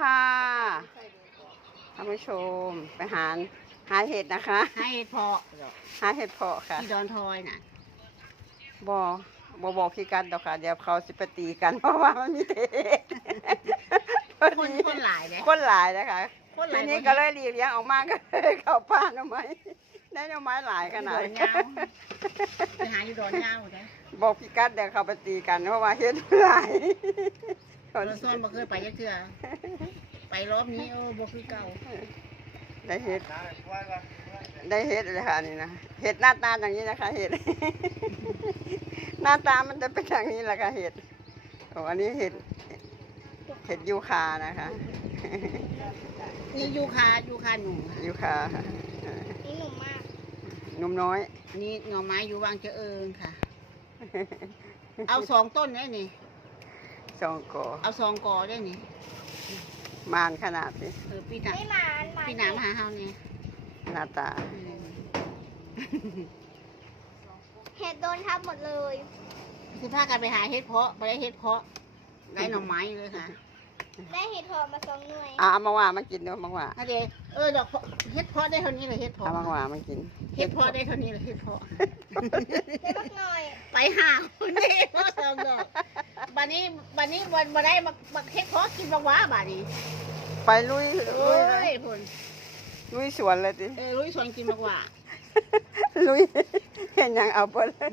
ค่ะท่านผู้ชมไปหาเห็ดนะคะหาเห็ดเพาะหาเห็ดเพาะค่ะที่ดอนทอยน่ะบอกพี่กันดอกค่ะเดี๋ยวเขาสิไปตีกันเพราะว่ามันมีเห็ดคนหลายเลยคนหลายนะคะทีนี้ก็เลยเลี้ยงออกมาก็เลยเข้าป้าหน่อไม้ได้หน่อไม้หลายขนาดไปหาอยู่ดอนยาวนะบอกพี่กัดเดี๋ยวเขาไปตีกันเพราะว่าเห็ดหลายเราส่วนบ่เคยไปยักเทื่อไปรอบนี้บ่คือเก่าได้เห็ดเลยค่ะนี่นะเห็ดหน้าตาอย่างนี้นะคะเห็ดหน้าตามันจะเป็นอย่างนี้แหละค่ะเห็ดอันนี้เห็ดยูคานะคะนี่ยูคาหนุ่มยูคาค่ะนี่หนุ่มมากหนุ่มน้อยนี่หน่อไม้อยู่วางเจเอิงค่ะเอา2 ต้นได้นี่2 กอเอา2 กอได้นี่มานขนาดนี้พี่หนามาหาเฮานี่หน้าตาเห็ดโดนทับหมดเลยคือพากันไปหาเห็ดเพาะไปได้เห็ดเพาะได้หน่อไม้เลยค่ะได้เห็ดเพาะมา2 หน่วยเอามาว่ามากินเนาะมาว่าเดี๋ยวดอกเห็ดเพาะได้เท่านี้เลยเห็ดเพาะเอามาว่ามากินเห็ดเพาะได้เท่านี้เลยเห็ดเพาะได้มากหน่อยไปหาคนนี้เพาะ2 ดอกบัดนี้วันได้มาเห็ดเพาะกินบักหวาบัดนี้ไปลุยสวนเลยดิลุยสวนกินบักหวาลุยเห็นยังเอาไปเลย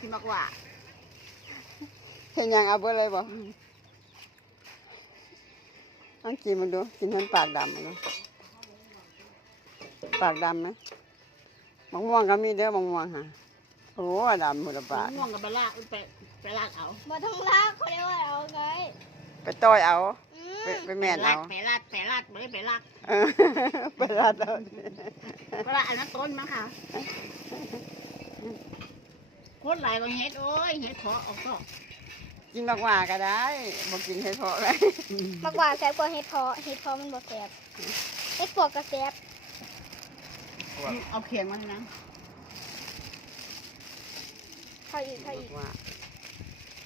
กินบักหวาเห็นยังเอาไปเลยบ่ต้องกินมันดูกินมันปากดำมันดูปากดำไหมมะม่วงก็มีเด้อมะม่วงค่ะโอ้ดำหมดละปากมะม่วงกับไปลากเอามาทั้งลากเขาเรียกว่าเอาไงไปต้อยเอาไปแม่นเอาไปลาดไม่ได้ไปลากไปลาดเอาไปลาดอันนั้นต้นมั้งค่ะคนหลายก็เห็ดโอ้ยเห็ดเพาะออกก็กินมากกว่าก็ได้บอกกินเห็ดเพาะเลยมากกว่าแซ่บกว่าเห็ดเพาะมันบ่แซ่บเห็ดเพาะก็แซ่บเอาเขียงมันนะเข้าอีก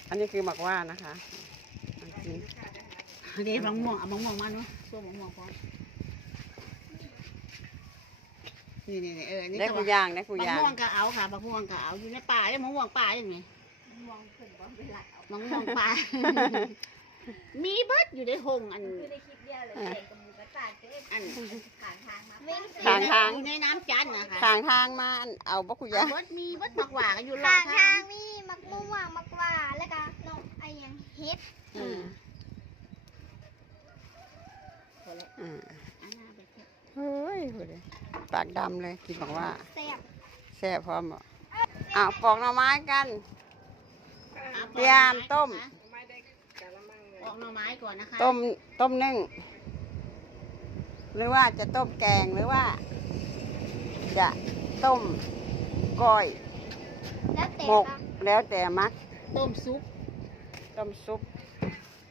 อันนี้คือหมักว่านะคะเดี๋ยวมะม่วงเอามะม่วงมาเนาะส้มมะม่วงพอนี่ได้ผู้ย่างมะม่วงก็เอาค่ะมะม่วงก็เอาอยู่ในป่าได้มะม่วงป่าอย่างนี้มะม่วงป่ามีเบิดอยู่ในหงอันคือในคลิปเดียวเลยเด็กกับหมูกระต่ายอันขางทางมาในน้ำจันนะคะขางทางมาเอาบักขุยาเบิดมีเบิดมักหวากันอยู่ขางทางมีมักม่วงมักหวาแล้วก็น้องไอ้ยังเฮ็ดเฮ้ยปากดำเลยกินบอกว่าแซ่บพร้อมปอกหน่อไม้กันเตรียมต้มปอกหน่อไม้ก่อนนะคะต้มนึ่งหรือว่าจะต้มแกงหรือว่าจะต้มก้อยหมกแล้วแต่มักต้มซุป